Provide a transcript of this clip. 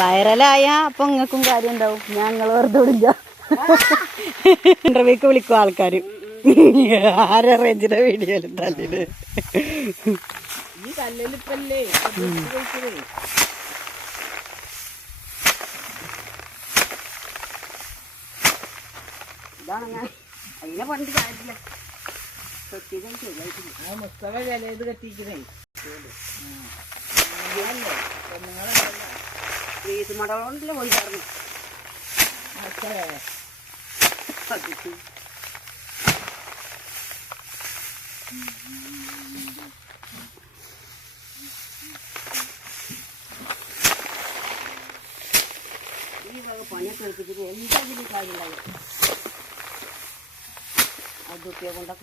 വൈറലായ അപ്പൊ നിങ്ങൾക്കും കാര്യം ഉണ്ടാവും. ഞങ്ങൾ വെറുതെ വിടില്ല. ഇന്റർവ്യൂക്ക് വിളിക്കും ആൾക്കാര്. ആരെ റേഞ്ചിന്റെ വീഡിയോ തല്ലിന് ഈ ഇതാണ് ഞാൻ. അതിനെ പണ്ട് കാര്യമില്ല ശരിയായിട്ടില്ല. ആ മുസ്തഫ ചിലത് ഇത് വീട്ടു இது மடவுண்டில் ஒன்று வரணும் அதுக்கு ಇವಾಗ ಪಣೆ ಕಳ್ತಿದ್ದೀವಿ ಎಂತ ಕಾಯಿಲ್ಲ ಅದು ಉಪಯೋಗ